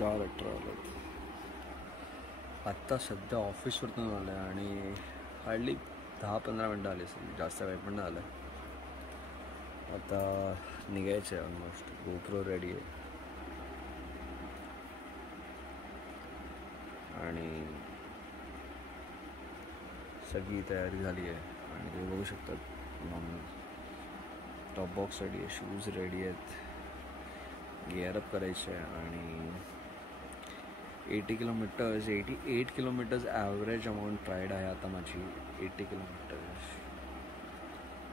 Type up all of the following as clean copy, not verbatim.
4:18 आलं. आत्ता सध्या ऑफिसवरतून आलं आहे आणि हार्डली 10-15 मिनटं आली असेल, जास्त वेळ पण नाही आलं. आता निघायचं आहे. ऑलमोस्ट गोप्रो रेडी आहे आणि सगळी तयारी झाली आहे. आणि ते बघू शकतात नॉर्मल टॉप बॉक्स रेडी आहे, शूज रेडी आहेत, गिअरअप करायचे आहे. आणि 88 किलोमीटर्स ॲव्हरेज अमाऊंट राईड आहे आता माझी. 80 किलोमीटर्स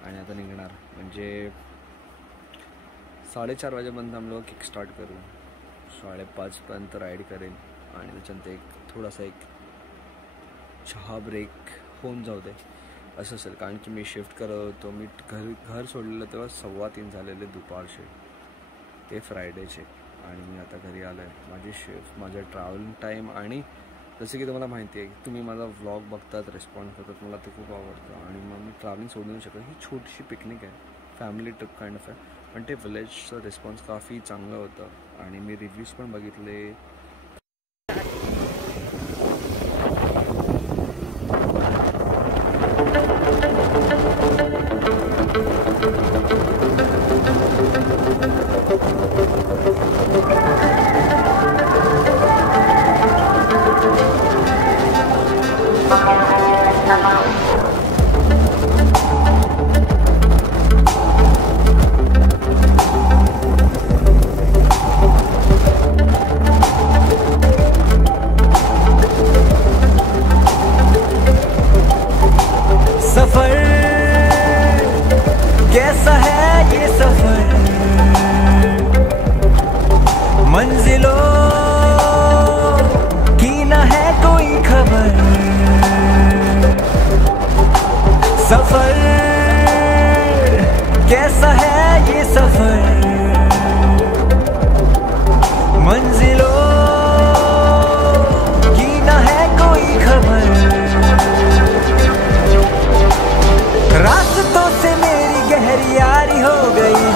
आणि आता निघणार म्हणजे 4:30 वाजेपर्यंत आम्ही लोक किक स्टार्ट करू. 5:30पर्यंत राईड करेन आणि त्याच्यानंतर थोडासा एक चहा ब्रेक होऊन जाऊ दे असं असेल. कारण की मी शिफ्ट करत होतो. मी घर सोडलेलं तेव्हा 2:15 झालेले दुपारचे, ते फ्रायडेचे. आणि मी आता घरी आलो आहे. माझी शिफ्ट, माझा ट्रॅव्हलिंग टाईम आणि जसं की तुम्हाला माहिती आहे की तुम्ही माझा व्लॉग बघतात, रिस्पॉन्ड करतात, मला ते खूप आवडतं. आणि मग मी ट्रॅव्हलिंग सोडू नाही शकत. ही छोटीशी पिकनिक आहे, फॅमिली ट्रिप काइंड ऑफ आहे. पण ते विलेजचं रिस्पॉन्स काफी चांगलं होतं आणि मी रिव्ह्यूज पण बघितले.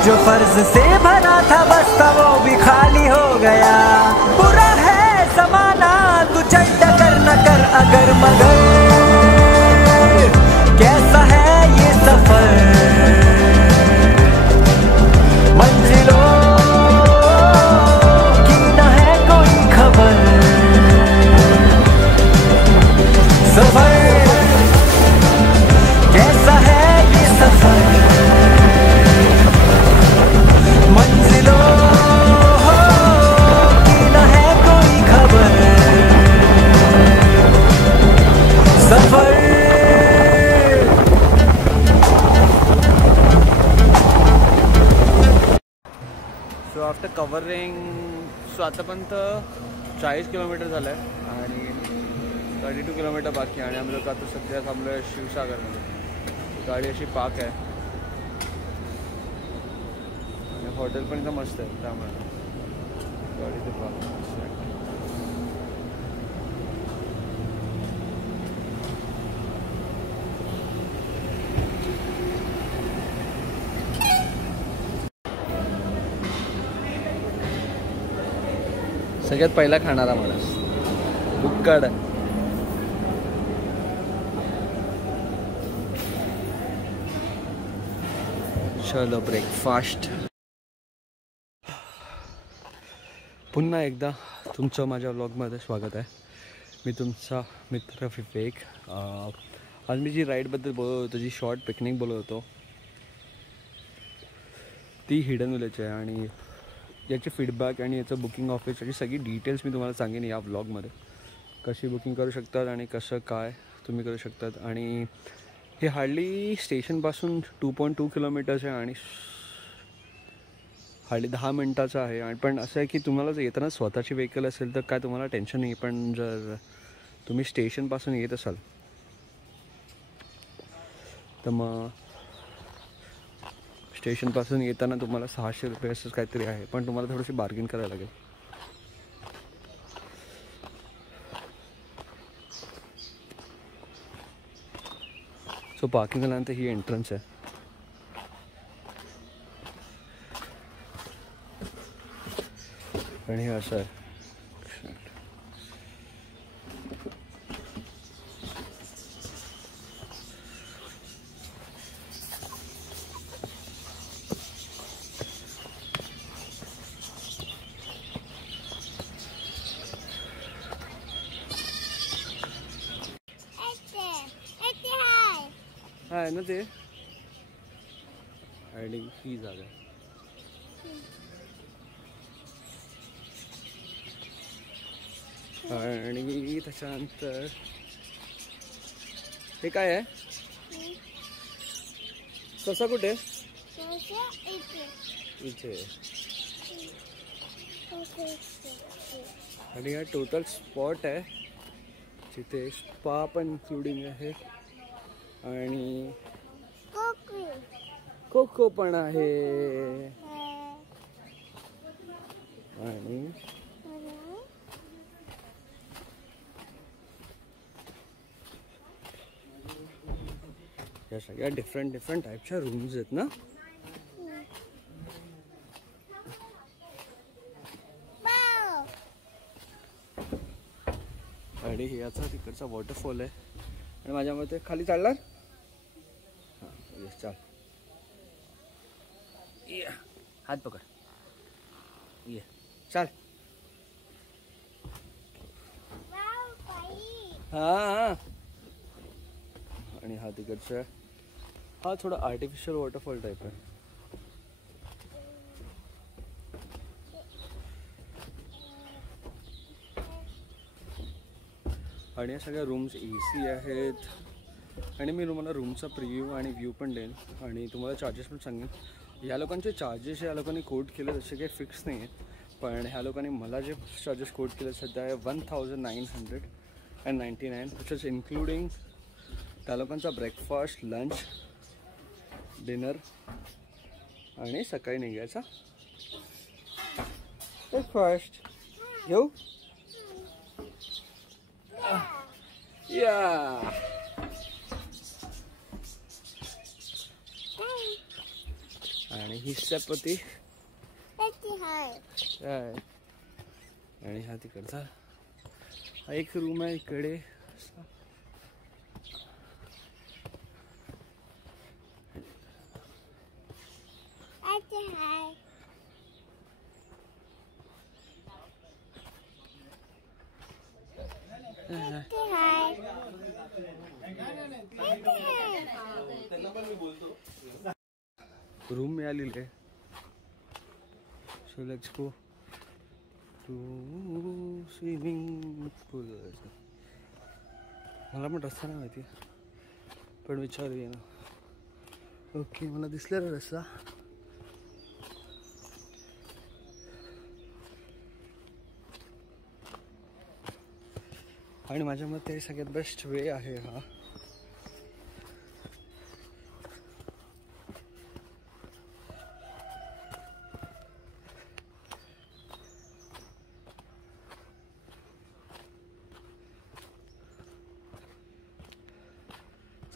जो फर्ज से भरा था बस्ता वो भी खाली हो गया. बुरा है ज़माना तू चढ़ कर न कर अगर मगर. कैसा है ये सफर मंजिलों की न है कोई खबर. सफर कैसा है ये सफर मंजिलों की न है कोई खबर. सफर सो आफ्टर कवरिंग आतापर्यंत 40 किलोमीटर झालं आहे आणि 32 किलोमीटर बाकी. आणि आम्ही लोक आता सध्या थांबलो आहे शिवसागरमध्ये. गाडी अशी पार्क आहे आणि हॉटेल पण इथं मस्त आहे, त्यामुळे गाडी ते पार्क मस्त आहे. सगळ्यात पहिला खाणारा माणूस बुक्कड. चलो ब्रेकफास्ट. पुन्हा एकदा तुमचं माझ्या व्लॉगमध्ये स्वागत आहे. मी तुमचा मित्र विवेक. आज मी जी राईडबद्दल बोलत होतो, जी शॉर्ट पिकनिक बोलत होतो, ती हिडन विलेज आहे. आणि याचे फीडबॅक आणि याचं बुकिंग ऑफिस याची सगळी डिटेल्स मी तुम्हाला सांगेन या व्लॉगमध्ये. कशी बुकिंग करू शकतात आणि कसं काय तुम्ही करू शकतात. आणि हे हार्डली स्टेशनपासून 2.2 किलोमीटर्स आहे आणि हार्डली 10 मिनटाचं आहे. आणि पण असं आहे की तुम्हाला जर येताना स्वतःची व्हेकल असेल तर काय तुम्हाला टेन्शन नाही. पण जर तुम्ही स्टेशनपासून येत असाल तर मग स्टेशनपासून येताना तुम्हाला 600 रुपये असं काहीतरी आहे. पण तुम्हाला थोडीशी बार्गेन करायला लागेल. सो पार्किंग झाल्यानंतर ही एंट्रन्स आहे. आणि हे असं आहे. आहे ना ते, आणि ही जागा आणि त्याच्यानंतर हे काय आहे? ससा कुठे? इथे. आणि हा टोटल स्पॉट आहे जिथे स्पा पण इन्क्लुडिंग आहे आणि कोको पण आहे आणि या सगळ्या डिफरंट टाईपच्या रूम्स आहेत ना. आणि हे याचा तिकडचा वॉटरफॉल आहे आणि माझ्या मते खाली चालणार. हां येस चाल, ये हात पकड, ये चाल. हां आणि हा तिकडचा, हा थोडा आर्टिफिशियल वॉटरफॉल टाईप आहे. आणि या सगळ्या रूम्स AC आहेत आणि मी तुम्हाला रूमचा प्रिव्ह्यू आणि व्ह्यू पण देईन आणि तुम्हाला चार्जेस पण सांगेन. ह्या लोकांचे चार्जेस या लोकांनी कोट केले तसे काही फिक्स नाही आहे, पण ह्या लोकांनी मला जे चार्जेस कोट केले सध्या आहे 1999 विच इज इन्क्लुडिंग त्या लोकांचा ब्रेकफास्ट, लंच, डिनर आणि सकाळी निघायचा ब्रेकफास्ट घेऊ. या आणि ही स्टेप होती आणि हा तिकडचा हा एक रूम आहे इकडे. रूम मिळालेली आहे. So let's go to swimming pool. मला पण रस्ता नाही माहिती पण विचारूया ना. ओके मला दिसलेला रस्ता. आणि माझ्या मते सगळ्यात बेस्ट वे आहे हा.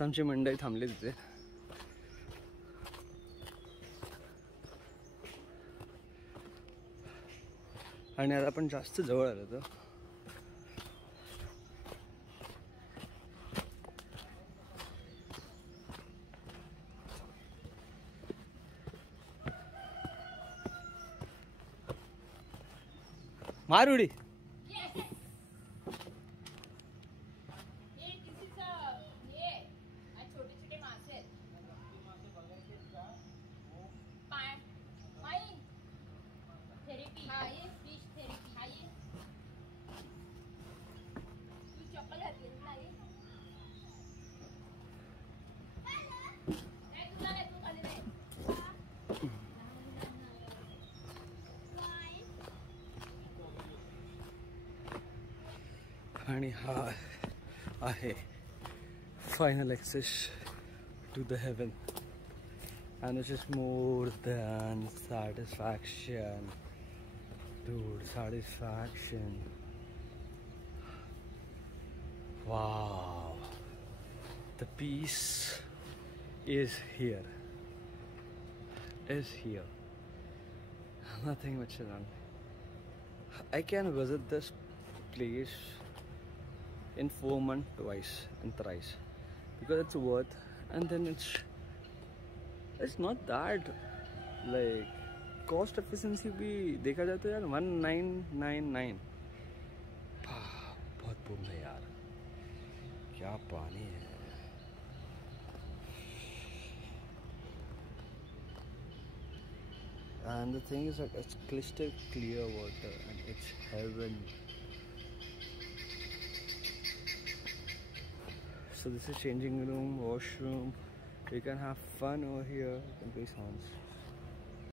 आमची मंडळी थांबली तिथे आणि आता आपण जास्त जवळ आलो तर मार उडी. आणि हा आहे final access to the heaven and it's just more than satisfaction, dude. Satisfaction. Wow, the peace is here, nothing much around. I can visit this place in 4 months twice and thrice because it's worth, and then it's not that like cost efficiency भी देखा जाए तो यार 1999 बहुत बूम है यार, क्या पानी है. And the thing is that it's crystal clear water and it's heaven. So this is changing room, washroom. You can have fun over here. You can play songs.